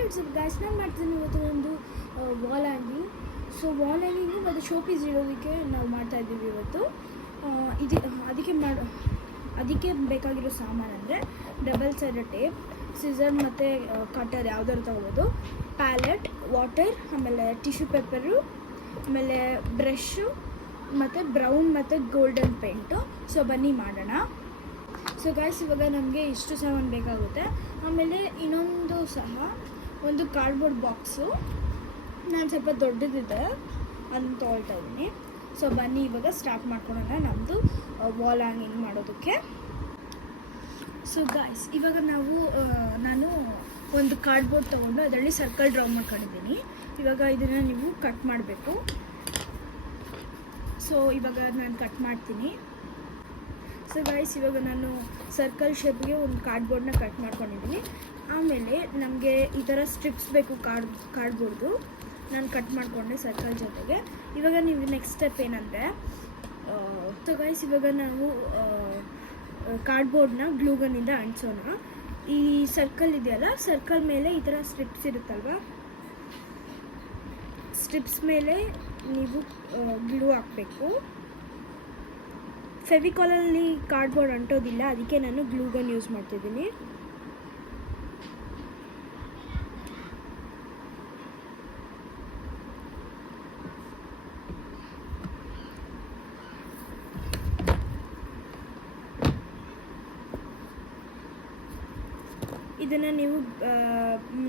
WhatsApp guys, ನಾನು ಮಾಡ್ತೀನಿ ಇವತ್ತು ಒಂದು wall hanging. So wall hanging ಮತ್ತು ಶೋ ಪೀಸ್ ಇಡೋದಕ್ಕೆ ನಾವು ಮಾಡ್ತಾಯಿದ್ದೀವಿ ಇವತ್ತು. ಅದಕ್ಕೆ ಬೇಕಾಗಿರೋ ಸಾಮಾನು ಅಂದರೆ ಡಬಲ್ ಸೈಡೆಡ್ ಟೇಪ್, ಸಿಸರ್ ಮತ್ತು ಕಟರ್ ಯಾವ್ದಾದ್ರು ತೊಗೋಬೋದು, ಪ್ಯಾಲೆಟ್, ವಾಟರ್, ಆಮೇಲೆ ಟಿಶ್ಯೂ ಪೇಪರು, ಆಮೇಲೆ ಬ್ರಷು ಮತ್ತು ಬ್ರೌನ್ ಮತ್ತು ಗೋಲ್ಡನ್ ಪೇಂಟು. ಸೊ ಬನ್ನಿ ಮಾಡೋಣ. ಸೊ ಗಾಯ್ಸ್, ಇವಾಗ ನಮಗೆ ಇಷ್ಟು ಸಾಮಾನು ಬೇಕಾಗುತ್ತೆ. ಆಮೇಲೆ ಇನ್ನೊಂದು ಸಹ ಒಂದು ಕಾರ್ಡ್ಬೋರ್ಡ್ ಬಾಕ್ಸು, ನಾನು ಸ್ವಲ್ಪ ದೊಡ್ಡದಿದೆ ಅದನ್ನು ತೊಗೊಳ್ತಾ ಇದ್ದೀನಿ. ಸೊ ಬನ್ನಿ ಇವಾಗ ಸ್ಟಾರ್ಟ್ ಮಾಡ್ಕೊಳ್ಳೋಣ ನಮ್ಮದು ವಾಲ್ ಹ್ಯಾಂಗಿಂಗ್ ಮಾಡೋದಕ್ಕೆ. ಸೊ ಗಾಯ್ಸ್, ಇವಾಗ ನಾನು ಒಂದು ಕಾರ್ಡ್ಬೋರ್ಡ್ ತೊಗೊಂಡು ಅದರಲ್ಲಿ ಸರ್ಕಲ್ ಡ್ರಾ ಮಾಡ್ಕೊಂಡಿದ್ದೀನಿ. ಇವಾಗ ಇದನ್ನು ನೀವು ಕಟ್ ಮಾಡಬೇಕು. ಸೊ ಇವಾಗ ನಾನು ಕಟ್ ಮಾಡ್ತೀನಿ. ಸೊ ಗೈಸ್, ಇವಾಗ ನಾನು ಸರ್ಕಲ್ ಶೇಪ್ಗೆ ಒಂದು ಕಾರ್ಡ್ಬೋರ್ಡ್ನ ಕಟ್ ಮಾಡ್ಕೊಂಡಿದ್ದೀನಿ. ಆಮೇಲೆ ನಮಗೆ ಈ ಥರ ಸ್ಟ್ರಿಪ್ಸ್ ಬೇಕು ಕಾರ್ಡ್ಬೋರ್ಡ್ದು, ನಾನು ಕಟ್ ಮಾಡಿಕೊಂಡೆ ಸರ್ಕಲ್ ಜೊತೆಗೆ. ಇವಾಗ ನೀವು ನೆಕ್ಸ್ಟ್ ಸ್ಟೆಪ್ ಏನಂದರೆ, ಸೊ ಗೈಸ್ ಇವಾಗ ನಾವು ಕಾರ್ಡ್ಬೋರ್ಡ್ನ ಗ್ಲೂಗನ್ನಿಂದ ಅಂಟಿಸೋಣ. ಈ ಸರ್ಕಲ್ ಇದೆಯಲ್ಲ, ಸರ್ಕಲ್ ಮೇಲೆ ಈ ಥರ ಸ್ಟ್ರಿಪ್ಸ್ ಇರುತ್ತಲ್ವ, ಸ್ಟ್ರಿಪ್ಸ್ ಮೇಲೆ ನೀವು ಗ್ಲೂ ಹಾಕಬೇಕು. ಫೆವಿಕಾಲಲ್ಲಿ ಕಾರ್ಡ್ಬೋರ್ಡ್ ಅಂಟೋದಿಲ್ಲ, ಅದಕ್ಕೆ ನಾನು ಗ್ಲೂಗನ್ ಯೂಸ್ ಮಾಡ್ತಿದ್ದೀನಿ. ಇದನ್ನು ನೀವು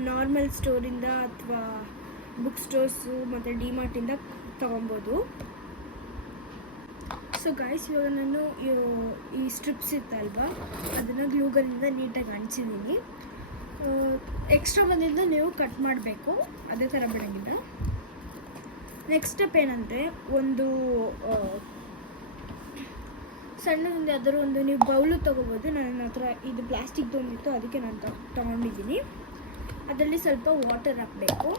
ನಾರ್ಮಲ್ ಸ್ಟೋರಿಂದ ಅಥವಾ ಬುಕ್ ಸ್ಟೋರ್ಸು ಮತ್ತು ಡಿಮಾರ್ಟಿಂದ ತೊಗೊಬೋದು. ಸೊ ಗಾಯ್ಸ್, ಇವಾಗ ನಾನು ಈ ಸ್ಟ್ರಿಪ್ಸ್ ಇತ್ತಲ್ವಾ, ಅದನ್ನು ಗ್ಲೂಗನ್ನಿಂದ ನೀಟಾಗಿ ಅಂಟಿಸಿದ್ದೀನಿ. ಎಕ್ಸ್ಟ್ರಾ ಬಂದಿದ್ದು ನೀವು ಕಟ್ ಮಾಡಬೇಕು, ಅದೇ ಥರ ಬಿಡೋಂಗಿಲ್ಲ. ನೆಕ್ಸ್ಟ್ ಸ್ಟೆಪ್ ಏನಂದರೆ, ಒಂದು ಸಣ್ಣದೊಂದು ಯಾವ್ದಾದ್ರು ಒಂದು ನೀವು ಬೌಲು ತೊಗೋಬೋದು. ನನ್ನ ಹತ್ರ ಇದು ಪ್ಲಾಸ್ಟಿಕ್ದು ಒಂದಿತ್ತು, ಅದಕ್ಕೆ ನಾನು ತೊಗೊಂಡಿದ್ದೀನಿ. ಅದರಲ್ಲಿ ಸ್ವಲ್ಪ ವಾಟರ್ ಹಾಕಬೇಕು.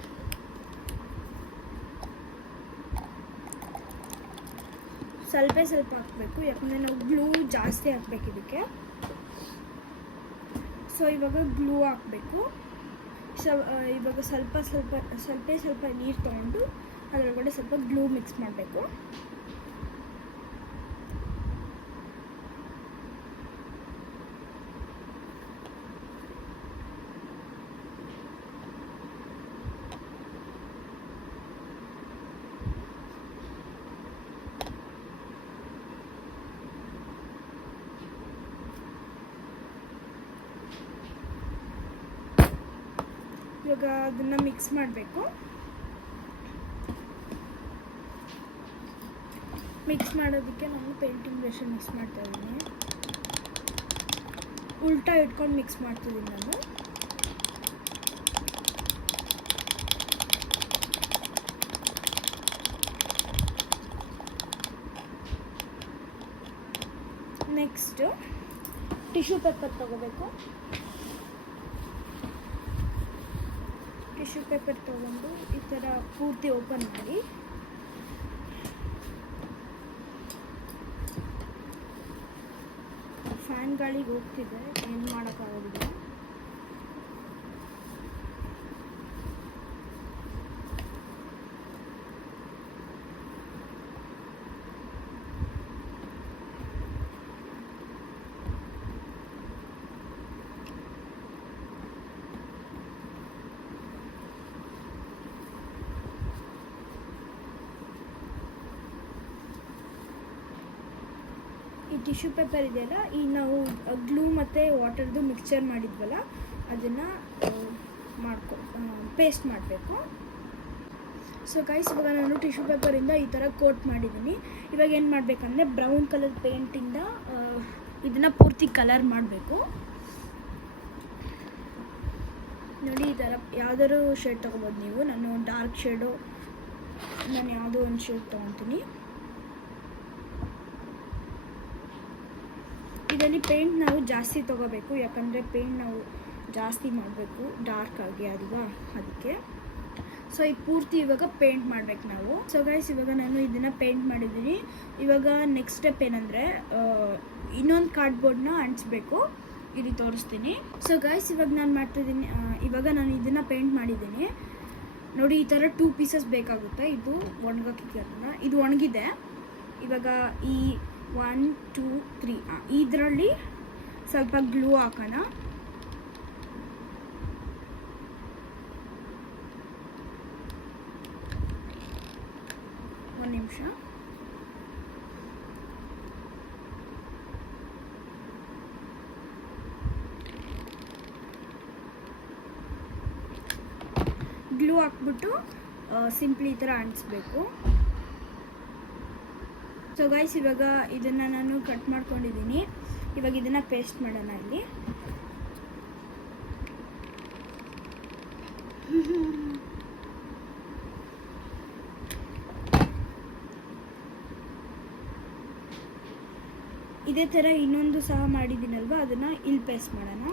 ಸ್ವಲ್ಪ ಹಾಕಬೇಕು, ಯಾಕಂದರೆ ನಾವು ಗ್ಲೂ ಜಾಸ್ತಿ ಹಾಕಬೇಕು ಇದಕ್ಕೆ. ಸೊ ಇವಾಗ ಗ್ಲೂ ಹಾಕಬೇಕು. ಇವಾಗ ಸ್ವಲ್ಪ ನೀರು ತೊಗೊಂಡು ಅದರೊಳಗಡೆ ಸ್ವಲ್ಪ ಗ್ಲೂ ಮಿಕ್ಸ್ ಮಾಡಬೇಕು. ಇವಾಗ ಅದನ್ನು ಮಿಕ್ಸ್ ಮಾಡಬೇಕು. ಮಿಕ್ಸ್ ಮಾಡೋದಕ್ಕೆ ನಾನು ಪೇಂಟಿಂಗ್ ಬ್ರಷ್ ಮಿಕ್ಸ್ ಮಾಡ್ತಾ ಇದ್ದೀನಿ. ಉಲ್ಟಾ ಇಟ್ಕೊಂಡು ಮಿಕ್ಸ್ ಮಾಡ್ತಿದ್ದೀನಿ ನಾನು. ನೆಕ್ಸ್ಟು ಟಿಶ್ಯೂ ಪೇಪರ್ ತಗೋಬೇಕು. ಟಿಶ್ಯೂ ಪೇಪರ್ ತೊಗೊಂಡು ಈ ಥರ ಪೂರ್ತಿ ಓಪನ್ ಮಾಡಿ, ಫ್ಯಾನ್ ಗಾಳಿಗೆ ಹೋಗ್ತಿದೆ, ಏನು ಮಾಡೋಕ್ಕಾಗೋದಿಲ್ಲ. ಈ ಟಿಶ್ಯೂ ಪೇಪರ್ ಇದೆಯಲ್ಲ, ಈ ನಾವು ಗ್ಲೂ ಮತ್ತು ವಾಟರ್ದು ಮಿಕ್ಸ್ಚರ್ ಮಾಡಿದ್ವಲ್ಲ, ಅದನ್ನು ಪೇಸ್ಟ್ ಮಾಡಬೇಕು. ಸೊ ಗೈಸ್, ಇವಾಗ ನಾನು ಟಿಶ್ಯೂ ಪೇಪರಿಂದ ಈ ಥರ ಕೋಟ್ ಮಾಡಿದ್ದೀನಿ. ಇವಾಗ ಏನು ಮಾಡಬೇಕಂದ್ರೆ, ಬ್ರೌನ್ ಕಲರ್ ಪೇಂಟಿಂದ ಇದನ್ನು ಪೂರ್ತಿ ಕಲರ್ ಮಾಡಬೇಕು. ನೋಡಿ, ಈ ಥರ ಯಾವ್ದಾದ್ರು ಶೇಡ್ ತೊಗೋಬೋದು ನೀವು. ನಾನು ಡಾರ್ಕ್ ಶೇಡು, ನಾನು ಯಾವುದೋ ಒಂದು ಶೇಡ್ ತೊಗೊತೀನಿ. ಇದರಲ್ಲಿ ಪೇಂಟ್ ನಾವು ಜಾಸ್ತಿ ತೊಗೋಬೇಕು, ಯಾಕಂದರೆ ಪೇಂಟ್ ನಾವು ಜಾಸ್ತಿ ಮಾಡಬೇಕು ಡಾರ್ಕ್ ಆಗಿ ಅಲ್ವಾ, ಅದಕ್ಕೆ. ಸೊ ಈ ಪೂರ್ತಿ ಇವಾಗ ಪೇಂಟ್ ಮಾಡಬೇಕು ನಾವು. ಸೊ ಗೈಸ್, ಇವಾಗ ನಾನು ಇದನ್ನು ಪೇಂಟ್ ಮಾಡಿದ್ದೀನಿ. ಇವಾಗ ನೆಕ್ಸ್ಟ್ ಸ್ಟೆಪ್ ಏನಂದರೆ, ಇನ್ನೊಂದು ಕಾರ್ಡ್ಬೋರ್ಡ್ನ ಅಂಟಿಸ್ಬೇಕು. ಇಲ್ಲಿ ತೋರಿಸ್ತೀನಿ. ಸೊ ಗೈಸ್, ಇವಾಗ ನಾನು ಮಾಡ್ತಿದ್ದೀನಿ, ಇವಾಗ ನಾನು ಇದನ್ನು ಪೇಂಟ್ ಮಾಡಿದ್ದೀನಿ ನೋಡಿ. ಈ ಥರ 2 ಪೀಸಸ್ ಬೇಕಾಗುತ್ತೆ. ಇದು ಒಣಗಕ್ಕೆ ಅದನ್ನು, ಇದು ಒಣಗಿದೆ. ಇವಾಗ ಈ 1 2 3 ಇದರಲ್ಲಿ ಸ್ವಲ್ಪ ಗ್ಲೂ ಹಾಕೋಣ. ಒಂದು ನಿಮಿಷ. ಗ್ಲೂ ಹಾಕ್ಬಿಟ್ಟು ಸಿಂಪ್ಲಿ ಈ ಥರ ಅಂಟಿಸ್ಬೇಕು. ಸೊ ಗೈಸ್, ಇವಾಗ ಇದನ್ನು ನಾನು ಕಟ್ ಮಾಡ್ಕೊಂಡಿದ್ದೀನಿ. ಇವಾಗ ಇದನ್ನು ಪೇಸ್ಟ್ ಮಾಡೋಣ ಇಲ್ಲಿ. ಇದೇ ಥರ ಇನ್ನೊಂದು ಸಹ ಮಾಡಿದ್ದೀನಲ್ವ, ಅದನ್ನು ಇಲ್ಲಿ ಪೇಸ್ಟ್ ಮಾಡೋಣ.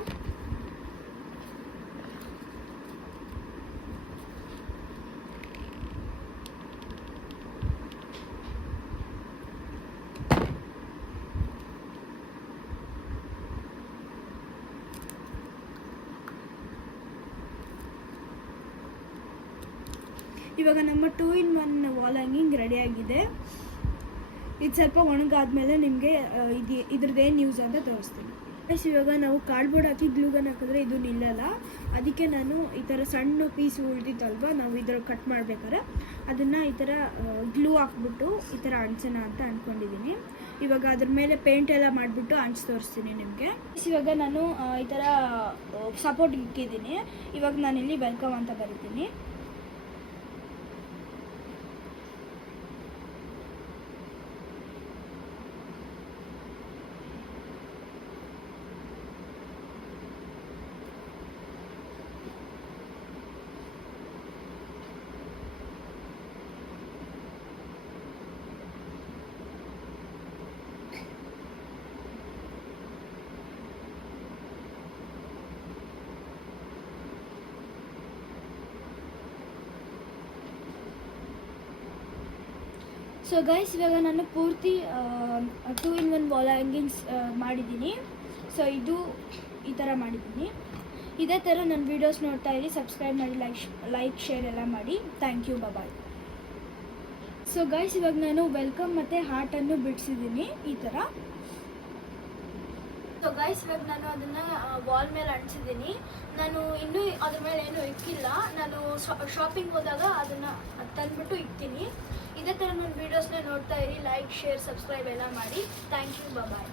ಇವಾಗ ನಮ್ಮ 2-in-1 ವಾಲ್ ಹ್ಯಾಂಗಿಂಗ್ ರೆಡಿಯಾಗಿದೆ. ಇದು ಸ್ವಲ್ಪ ಒಣಗಾದ್ಮೇಲೆ ನಿಮಗೆ ಇದ್ರದ್ದೇನು ಯೂಸ್ ಅಂತ ತೋರಿಸ್ತೀನಿ. ಇವಾಗ ನಾವು ಕಾರ್ಡ್ಬೋರ್ಡ್ ಹಾಕಿ ಗ್ಲೂಗನ್ ಹಾಕಿದ್ರೆ ಇದು ನಿಲ್ಲಲ್ಲ. ಅದಕ್ಕೆ ನಾನು ಈ ಥರ ಸಣ್ಣ ಪೀಸ್ ಉಳಿದಿತ್ತಲ್ವ, ನಾವು ಇದ್ರ ಕಟ್ ಮಾಡ್ಬೇಕಾದ್ರೆ ಅದನ್ನು ಈ ಥರ ಗ್ಲೂ ಹಾಕ್ಬಿಟ್ಟು ಈ ಥರ ಅಂಟಿಸೋಣ ಅಂತ ಅಂದ್ಕೊಂಡಿದ್ದೀನಿ. ಇವಾಗ ಅದ್ರ ಮೇಲೆ ಪೇಂಟ್ ಎಲ್ಲ ಮಾಡಿಬಿಟ್ಟು ಅಂಟಿಸಿ ತೋರಿಸ್ತೀನಿ ನಿಮಗೆ. ಇವಾಗ ನಾನು ಈ ಥರ ಸಪೋರ್ಟ್ ಇಕ್ಕಿದ್ದೀನಿ. ಇವಾಗ ನಾನಿಲ್ಲಿ ವೆಲ್ಕಮ್ ಅಂತ ಬರೀತೀನಿ. ಸೊ ಗೈಸ್, ಇವಾಗ ನಾನು ಪೂರ್ತಿ 2-in-1 ವಾಲ್ ಹ್ಯಾಂಗಿಂಗ್ಸ್ ಮಾಡಿದ್ದೀನಿ. ಸೊ ಇದು ಈ ಥರ ಮಾಡಿದ್ದೀನಿ. ಇದೇ ಥರ ನನ್ನ ವೀಡಿಯೋಸ್ ನೋಡ್ತಾ ಇರಿ, ಸಬ್ಸ್ಕ್ರೈಬ್ ಮಾಡಿ, ಲೈಕ್ ಶೇರ್ ಎಲ್ಲ ಮಾಡಿ. Thank you, bye. So guys, ಇವಾಗ ನಾನು ವೆಲ್ಕಮ್ ಮತ್ತು ಹಾರ್ಟನ್ನು ಬಿಡಿಸಿದ್ದೀನಿ ಈ ಥರ. ಸೊ ಗೈಸ್, ಇವಾಗ ನಾನು ಅದನ್ನು ವಾಲ್ ಮೇಲೆ ಅಂಟಿಸಿದ್ದೀನಿ. ನಾನು ಇನ್ನೂ ಅದ್ರ ಮೇಲೆ ಏನೂ ಇಕ್ಕಿಲ್ಲ. ನಾನು ಶಾಪಿಂಗ್ ಹೋದಾಗ ಅದನ್ನು ತಂದುಬಿಟ್ಟು ಇಕ್ತೀನಿ. ಇದೇ ಥರ ನನ್ನ ವೀಡಿಯೋಸ್ನ ನೋಡ್ತಾ ಇರಿ, ಲೈಕ್ ಶೇರ್ ಸಬ್ಸ್ಕ್ರೈಬ್ ಎಲ್ಲ ಮಾಡಿ. Thank you, bye.